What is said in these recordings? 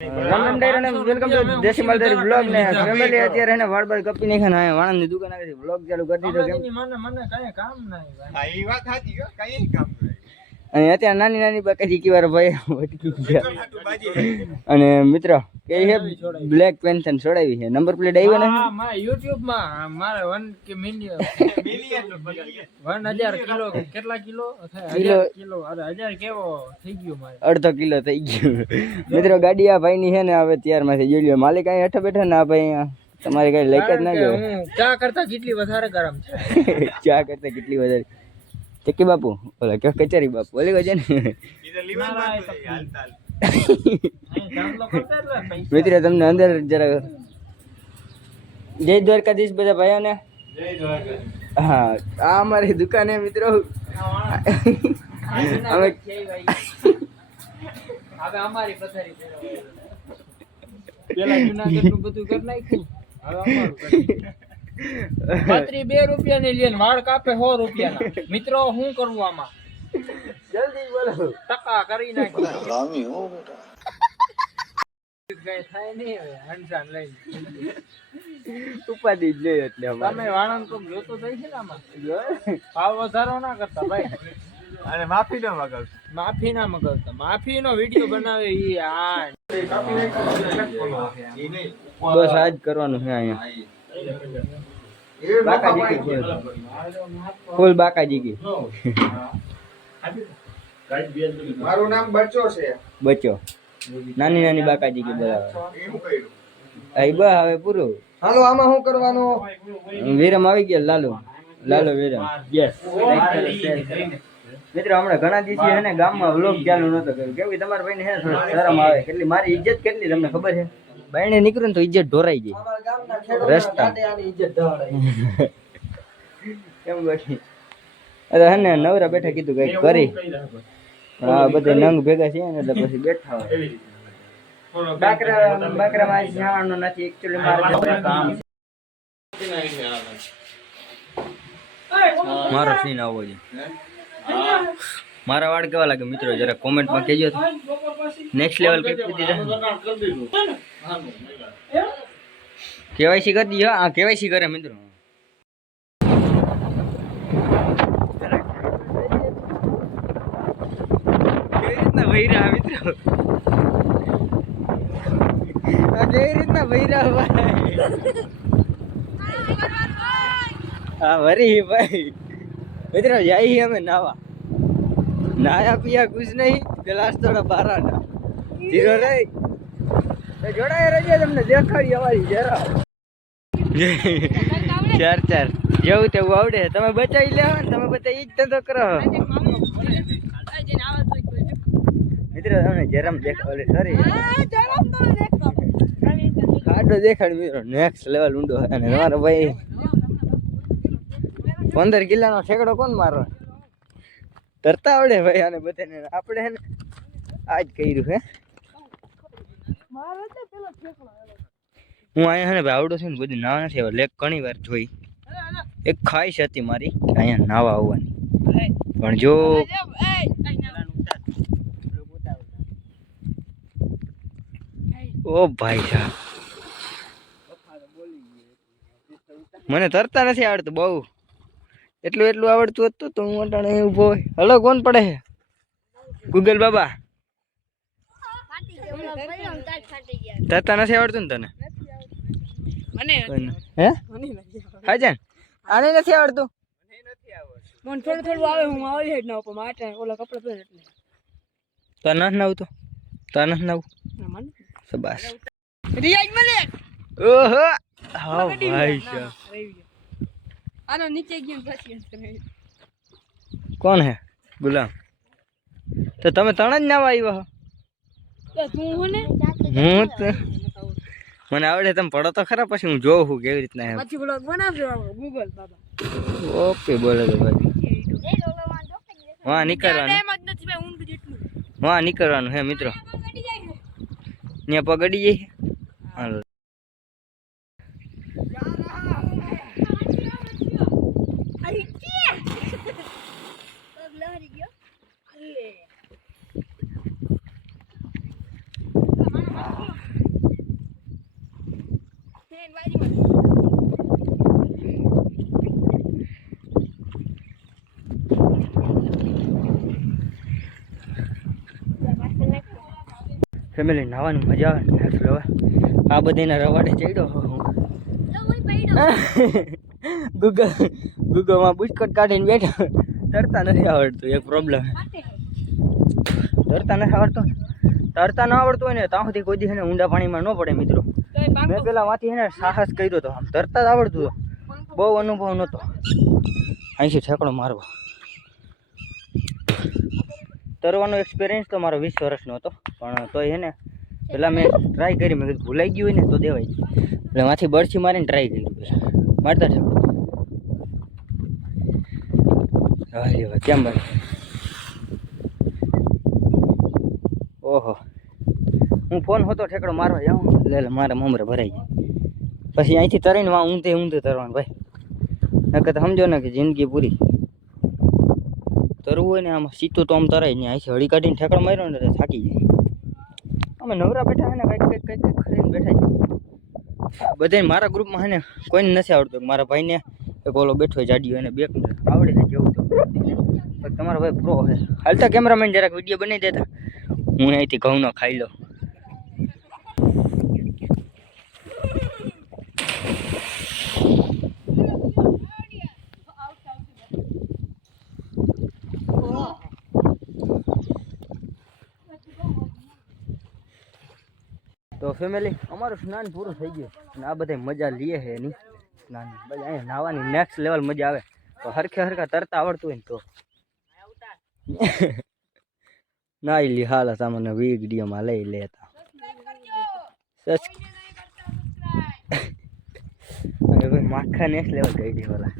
રામ રામ ડાયરો ને welcome to દેશી માલધારી બ્લોગ ને ફેમિલી અત્યારે એને વાળ બાળ કપી નાખ્યા ને વાણંદ ની દુકાન આવી બ્લોગ ચાલુ કરી દીધો કેમ મને કઈ કામ નહીં ભાઈ હા એ વાત સાચી હો કઈ કામ નહીં અને અત્યારે નાની નાની બાકાજી કી વાર ભાઈ વટકી ગયા અને મિત્રો કે હે બ્લેક પેન્શન છોડાવી છે નંબર પ્લેટ આવી ને હા મારા YouTube માં મારે 1 કે મિલિયન 1000 કિલો કેટલા કિલો થાય 1000 કિલો અરે 1000 કેવો થઈ ગયો મારે અડધો કિલો થઈ ગયો મિત્રો ગાડી આ ભાઈ ની છે ને હવે તૈયાર માંથી જોઈ લ્યો માલિક અહીં હેઠે બેઠા ને આ ભાઈ તમારે કઈ લઈ જ ના ગયો ચા કરતા કેટલી વધારે ગરમ છે ચા કરતા કેટલી વધારે ચક્કી બાપુ ઓલા કે કચેરી બાપુ ઓલી ગજે ને મિત્રો તમને અંદર જરા જય દ્વારકાધીશ બધા ભાઈઓને જય દ્વારકા હા આ અમારી દુકાન હે મિત્રો અમે હવે અમારી પથારી પેલા જૂનાગઢ નું બધું કરી નાખ્યું હવે અમારું કરી 2 રૂપિયા ની લઈને વાળ કાપે 100 રૂપિયા મિત્રો શું કરવું આમાં જલ્દી બોલો ટકા કરી નાખો રામી હો બેટા કઈ થાય નહીં હવે હંસાન લઈ ઉપાડી જ લે એટલે તમે વાળન કોક જોતો થઈ છે ને આમાં ભાવ વધારો ના કરતા ભાઈ અને માફી ના મગાવતા માફી નો વિડિયો બનાવે ઈ આ બસ આજ કરવાનું છે અહીંયા બાકાજી કી ફૂલ બાકાજી કી મારું નામ બચ્ચો છે બચ્ચો નાની નાની બાકાજી કી બરાબર આઈ બા હવે પૂરું હાલો આમાં શું કરવાનું વિરમ આવી ગયા લાલો વિરમ યસ મિત્રો હમણાં ઘણા દિવસ છે ને ગામમાં વ્લોગ ચાલુ નતો કર્યો કેમ કે તમારા ભાઈને હે શરમ આવે કેટલી મારી ઇજ્જત કેટલી તમને ખબર છે બાયણે નીકળ્યું તો ઇજ્જત ઢોરાઈ ગઈ રસ્તા કેમ બાકી અરે હે ને નવરા બેઠા કીધું કઈક કરી હા બધા નંગ ભેગા છે ને એટલે પછી બેઠા હોય બાકરામાં જવાનું નથી એકચ્યુઅલી મારે કામ મારો સીન આવો છે મારા વાળ કેવા લાગે મિત્રો જરા કોમેન્ટમાં કહેજો તો નેક્સ્ટ લેવલ કઈ પૂછી કેવાયસી કરી દીધો આ કેવાયસી કરે મિત્રો ભૈરા મિત્રો કેવી રીતના ભૈરા ભાઈ હા વરી ભાઈ મિત્રો જાય અમે નાયા પિયા કુછ નહીં ગ્લાસ થોડા બારાના ધીરો રહી જોડાય રહેજે તમને દેખાડી અમારી જરા 4 જેવું તેવું આવડે તમે બચાવી લેવો ને તમે બધા ઈ જ ધંધો કરો મિત્રો તમને જરમ દેખાડે સોરી ખાડો દેખાડ મિત્રો નેક્સ્ટ લેવલ ઊંડો અને તમારો ભાઈ 15 કિલ્લાનો ઠેકડો કોણ મારો તરતા આવડે ભાઈ અને બધાને આપણે હે ને આજ કર્યું હે હું અહીંયા હે ને ભાઈ આવડો છું ને બધી નાવા નથી લેક ઘણી વાર જોઈ એક ખાઈશ હતી મારી કે અહીંયા નાવા આવવાની પણ જો ઓ ભાઈ સાહેબ મને તરતા નથી આવડતું બહુ એટલું આવડતું હતું તો હું અટાણે ઉભો હોય હલો કોણ પડે છે ગૂગલ બાબા તરતા નથી આવડતું ને તને હે હાજન આને નથી આવડતું મને થોડું આવે હું આવડી હેડ ના ઉપર માટે ઓલા કપડા પહેર એટલે તો ન નાવતો તો ન નાવ સબાસ રિયાજ મલિક ઓહો હા ભાઈ સાહેબ આનો નીચે ગયો પછી કોણ હે ગુલામ તો તમે તણ જ નાવા આવ્યો તો તું ને હું મને આવડે તમે પડો તો ખરા પછી હું જોઉં છું કેવી રીતના પછી બ્લોગ બનાવજો ગૂગલ બાબા ઓકે બોલે તો ભાઈ હા નીકળવાનું હે મિત્રો ત્યાં પગડી જાય હાલો ફેમિલી નાવાની મજા આવે ને નેક્સ્ટ લેવલ. આ બધાના રવાડે ચડ્યો હું ગૂગલમાં બુસ્કટ કાઢીને બેઠો. તરતા નથી આવડતું, એક પ્રોબ્લેમ. તરતા નથી આવડતું. તરતા ન આવડતું હોય ને ત્યાં સુધી કોઈ દી ઊંડા પાણીમાં ન પડે મિત્રો. મેં પેલા માંથી સાહસ કર્યો હતો. આમ તરતા જ આવડતું હતું, બહુ અનુભવ નહોતો. અહીંથી ઠેકડો મારવો. તરવાનો એક્સપિરિયન્સ તો મારો 20 વર્ષનો હતો, પણ તોય હે ને પેલા મેં ટ્રાય કરી. મેં કીધું ભૂલાઈ ગયું હોય ને તો દેવાય, એટલે માંથી બળછી મારીને ટ્રાય કર્યું. પેલા મારતા ઠેકડો. હા કેમ ભાઈ? ઓહો, હું ફોન હોતો ઠેકડો મારવા જાઉં એટલે મારા મમરે ભરાઈ જાય. પછી અહીંથી તરીને ઊંધે તરવાનું ભાઈ. નકર તો સમજો ને કે જિંદગી પૂરી. તરવું હોય ને આમાં સીધું તો આમ તરાય ને. અહીંથી હળી કાઢીને ઠેકડો માર્યો ને થાકી જાય. અમે નવરા બેઠા ને કંઈક ખરીને બેઠા છે. બધાને મારા ગ્રુપમાં હે ને કોઈને નથી આવડતું. મારા ભાઈને એક ઓલો બેઠો જાડીઓ એને 2 મિનિટ આવડે છે જેવું તો. તમારો ભાઈ પ્રો છે. હાલતા કેમેરામેન જરાક વિડીયો બનાવી દેતા, હું અહીંથી ઘઉંનો ખાઈ લઉં. તો ફેમિલી અમારું સ્નાન પૂરું થઈ ગયું અને આ બધા મજા લઈએ છે એની સ્નાન. બધા અહીંયા નાહવાની નેક્સ્ટ લેવલ મજા આવે. તો હરખા તરતા આવડતું હોય ને તો નાઈ લી હાલ સામાન્ય વિડીયોમાં લઈ લેતા. માખા નેક્સ્ટ લેવલ કહી દે વાલા.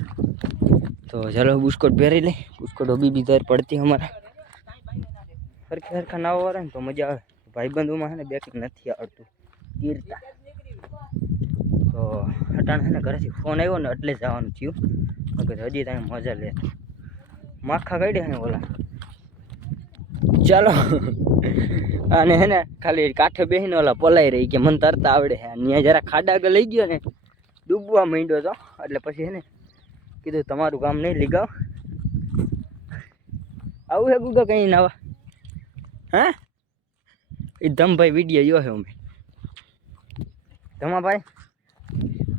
તો ચલો બુસ્કોટ પહેરી લે. બુસ્કોટ બી તર પડતી અમારા હરખા નાવા વાળા ને તો મજા આવે. ભાઈબંધોમાં છે ને બેક નથી આવડતું ગીરતા. તો અટાણ છે ને ઘરેથી ફોન આવ્યો ને એટલે જવાનું થયું. હજી તમે મજા લે. માખા કાઢે ને ઓલા. ચાલો અને હે ને ખાલી કાંઠે બેસીને ઓલા પલાઈ રહી કે મને તરતા આવડે છે. ત્યાં જરા ખાડા આગળ લઈ ગયો ને ડૂબવા માંડ્યો તો. એટલે પછી હે ને કીધું તમારું કામ નહીં લીગાવ. આવું હે ગુગા કઈ નાવા? હા એ ધમભાઈ વિડીયો જોયો છે અમે. ધમાભાઈ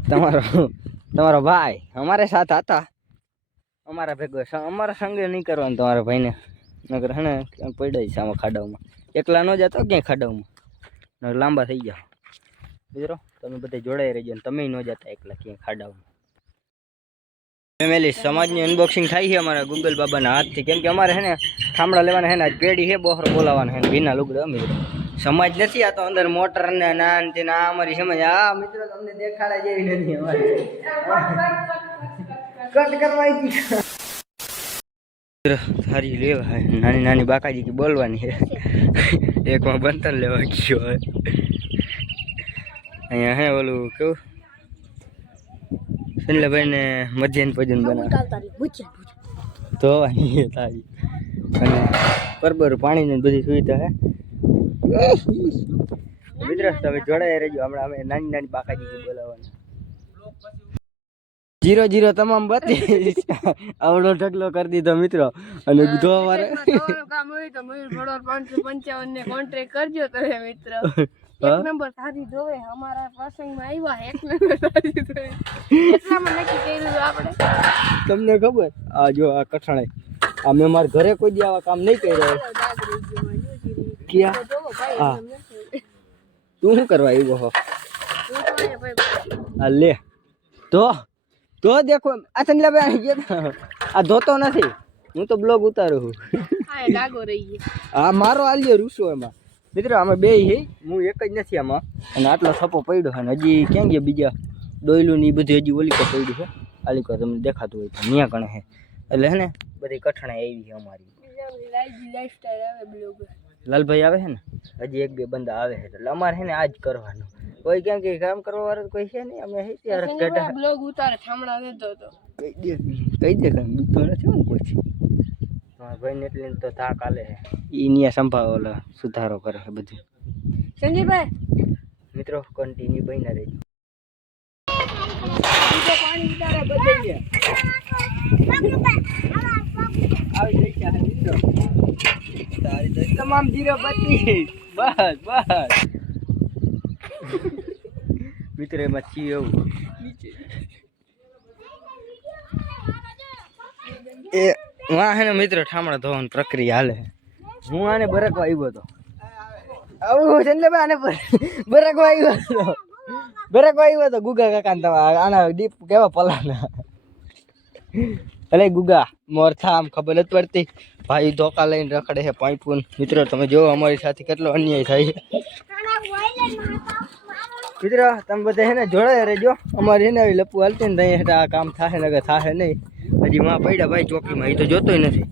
તમારો ભાઈ અમારે સાથ હતા. અમારા ભેગો અમારા સંગે નહીં કરવાનું તમારા ભાઈને. નગર હે ને ક્યાંક પડ્યા છે આમાં ખાડાઓમાં. એકલા ન જતો ક્યાંય ખાડાઓમાં, નગર લાંબા થઈ ગયા. મિત્રો તમે બધા જોડાઈ રહેજો ને તમે ન જતા એકલા ક્યાંય ખાડાઓમાં. ફેમિલી સમાજની અનબોક્સિંગ થાય છે અમારા ગૂગલ બાબાના હાથથી. કેમ કે અમારે છે ને ઠામડા લેવાના છે ને આજ પેઢી છે બહોર બોલાવાના છે ભીના લુગડા. મિત્રો સમાજ નથી, આ તો અંદર મોટર ને નાન તે આ અમારી સમજ. હા મિત્રો તમને દેખાડા જેવી નથી અમારે. કટ કરવા સારી લેવા નાની નાની બાકાજી કી બોલવાની છે. એકમાં બંતન લેવા ગયો હોય. અહીંયા હે ઓલું કેવું સંજલાભાઈ ને મધ્યાહન ભોજન બનાવે તો તારી. અને બરોબર પાણીની બધી સુવિધા હે. મિત્રો તમે જોડાઈ રહેજો. હમણાં અમે નાની નાની બાકાજી બોલાવવાના. 0-0 તમામ બધી આવડો ઢગલો કરી દીધો મિત્રો. અને ધોવા વાળે કામ હોય તો મયુર ભડોર 555 ને કોન્ટ્રાક્ટ કરજો તમે મિત્રો. એક નંબર સારી જોવે અમારા પ્રસંગમાં આવ્યા. એક નંબર સારી જોવે એટલામાં નક્કી કર્યું આપણે. તમને ખબર આ જો આ કઠણાઈ આ મેં મારા ઘરે કોઈ દી આવા કામ નહીં કર્યા. ક્યાં હા તું શું કરવા આવ્યો હો? આ લે તો દેખો આ સંજલાભાઈ ગયો. આ ધોતો નથી, હું તો બ્લોગ ઉતારું છું. હા મારો આલ્યો રૂસો એમાં. મિત્રો અમે બે હે, હું એક જ નથી આમાં. અને આટલો થપ્પો પડ્યો છે. હજી ક્યાં ગયા બીજા ડોયલું ની બધી હજી ઓલી કો પડ્યું છે. આલી કો તમને દેખાતું હોય તો ન્યા કણે છે. એટલે હે ને બધી કઠણાઈ આવી છે અમારી. લાલભાઈ આવે છે ને હજી 1-2 બંદા આવે છે. એટલે અમારે છે ને આજ કરવાનું. કોઈ કેમ કે કામ કરવા વાળા કોઈ છે નહીં. અમે ત્યારે ગઢા બ્લોગ ઉતારે થામડા દેતો તો કઈ દે કામ બીતો નથી હું કોઈ. ભાઈ ને એટલે તો થાક આલે છે. ઈ નિયા સંભાળ ઓલો સુધારો કરે છે બધું. સંજીભાઈ મિત્રો કન્ટિન્યુ બહીના રહેજો. પાણી ઉતારે બદલી આવી જાય મિત્રો. તમામ 032 બસ બસ મિત્ર એમાં છીએ એવું એ વાહ હે ને મિત્ર ઠામડા ધોવાની પ્રક્રિયા હાલે હું આને બરકવા આવ્યો હતો આવું છે ને આને બરકવા આવ્યો હતો ગુગા કાકા આના દીપ કેવા પલાના અલે ગુગા મોરથા આમ ખબર નથી પડતી ભાઈ ધોકા લઈને રખડે છે પાઇપુન મિત્રો તમે જો અમારી સાથે કેટલો અન્યાય થાય મિત્રો તમે બધા હે ને જોડાય રહેજો અમારે હે ને લપુ હાલતી ને ત્યાં આ કામ થાશે ને થાશે નહીં હજી માં પડ્યા ભાઈ ચોકીમાં એ તો જોતોય નથી